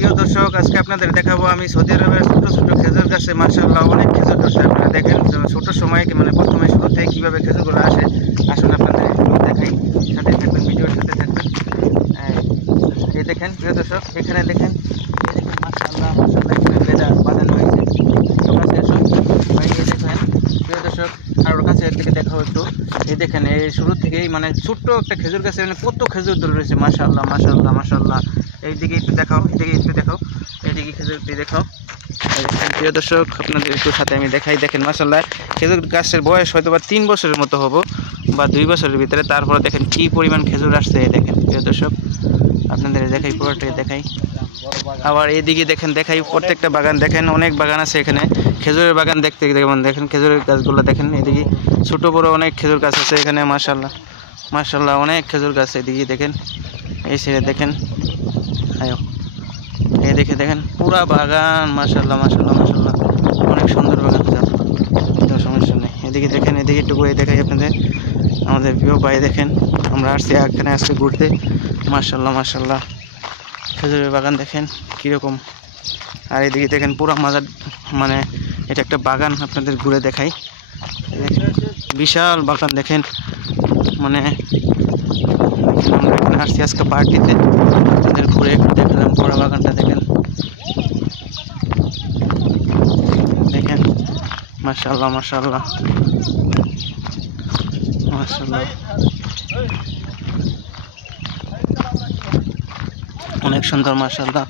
প্রিয় দর্শক, আজকে আপনাদের দেখাবো আমি সৌদি আরবের ছোট ছোট খেজুর গাছে মাশাআল্লাহ অনেক খেজুর ধরছে। আপনারা দেখেন ছোট সময় মানে প্রথমে শুরুতে কীভাবে খেজুরগুলো আসে, আসুন আপনাদের একটু দেখাই। সাথে থাকবেন, ভিডিওর সাথে থাকবেন। এই দেখেন প্রিয় দর্শক, এখানে দেখেন মাশাআল্লাহ মাশাআল্লাহ এখানে বেদা বাঁধানো হয়েছে। কাছে আসুন ভাই, এই দেখেন প্রিয় দর্শক, আর ওর কাছে এর থেকে দেখাও একটু। এই দেখেন এই শুরু থেকেই মানে ছোট্ট একটা খেজুর গাছে মানে কত খেজুর ধরে রয়েছে মাশাআল্লাহ মাশাআল্লাহ মাশাআল্লাহ। এইদিকে একটু দেখাও, এইদিকে একটু দেখাও, এইদিকে খেজুরটি দেখাও। প্রিয় দর্শক, আপনাদের একটু সাথে আমি দেখাই। দেখেন মাশাআল্লাহ খেজুর গাছের বয়স হয়তো বা 3 বছরের মতো হবো বা 2 বছরের ভিতরে। তারপরে দেখেন কি পরিমাণ খেজুর আসছে। দেখেন প্রিয় দর্শক, আপনাদের দেখাই, পুরোটাই দেখাই। আবার এইদিকে দেখেন দেখাই, প্রত্যেকটা বাগান দেখেন, অনেক বাগান আছে এখানে খেজুরের বাগান। দেখতে দেখেন খেজুরের গাছগুলো দেখেন, এদিকে ছোট বড় অনেক খেজুর গাছ আছে এখানে মাশাআল্লাহ মাশাআল্লাহ অনেক খেজুর গাছ। এদিকে দেখেন, এই সাইডে দেখেন, এই দেখেন পুরা বাগান মাশাআল্লাহ মাশাআল্লাহ মাশাআল্লাহ অনেক সুন্দর বাগান, কোনো সমস্যা নেই। এদিকে দেখেন, এদিকে একটু ঘুরে দেখাই আপনাদের। আমাদের প্রিয় ভাই দেখেন, আমরা আসছি এখানে আসছি ঘুরতে। মাশাআল্লাহ মাশাআল্লাহ খেজুরের বাগান দেখেন কীরকম। আর এদিকে দেখেন পুরা মাজার, মানে এটা একটা বাগান, আপনাদের ঘুরে দেখাই। বিশাল বাগান দেখেন, মানে আমরা এখানে আসছি আজকে পার্টিতে, আপনাদের ঘুরে একটু দেখালাম পুরা বাগানটা। দেখেন দেখেন মাশাআল্লাহ মাশাআল্লাহ মাশাআল্লাহ অনেক সুন্দর মাশাআল্লাহ।